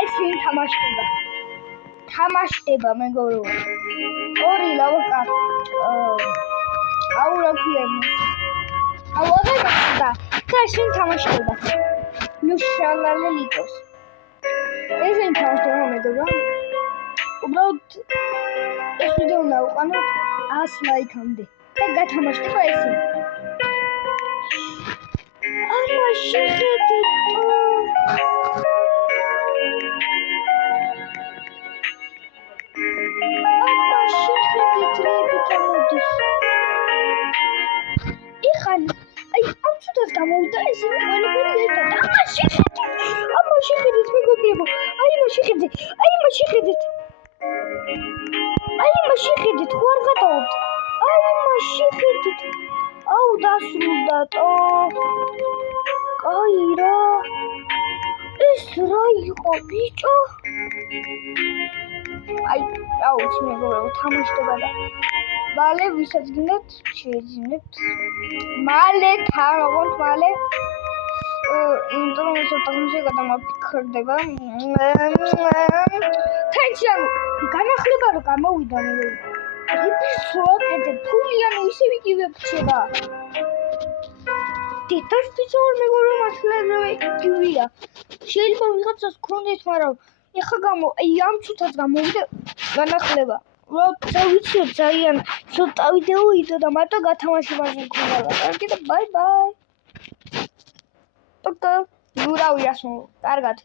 ეს ვინ თამაშდება მეგობრებო. ორი ლავკა აურაფიემის. და ეს ვინ თამაშდება? ლუშალალე ლიტოს. ეს ვინ თამაშდება მეგობრებო? უბრალოდ ეს ვიდეო დავუყანოთ 100 ლაიქამდე და გათამაშდება ესე. ამა შეხედეთ რებიკა მოდის. იხანი აი ამ ცუდას გამოვიდა ესენი ყველაფერი ერთად. ამა შეხედეთ მეგობრებო. აი მა შეხედეთ ხო არ გადავთ. აი მა შეხედეთ. აუ დასრულდატო. კაი რა. ეს რა იყო ბიჭო? აი რა ვიცი მეგობრებო თამაშდება და მალე ვისაც გინდათ შეეძინებთ მალე თამაშობთ მალე ინტერნეტზე თამაში გადამაფიქრდება თენჩან განახლება რომ გამოვიდა მეგობრებო ეპიზოდები ფულიანი ისე ვიგივე გრჩება დეტალს ვიწოვარ მეგობრებო მასლაზე იგივეა შეიძლება ვიღაცას გქონდეს მაგრამ ეხა აი ამ ცუდად გამოვიდა განახლება რა ვიცი ძალიან ცოტა ვიდეო იდა და მარტო გათამაშებაზე მქონდა კარგი და ბაი ბაი პაკა გურავი ასო კარგად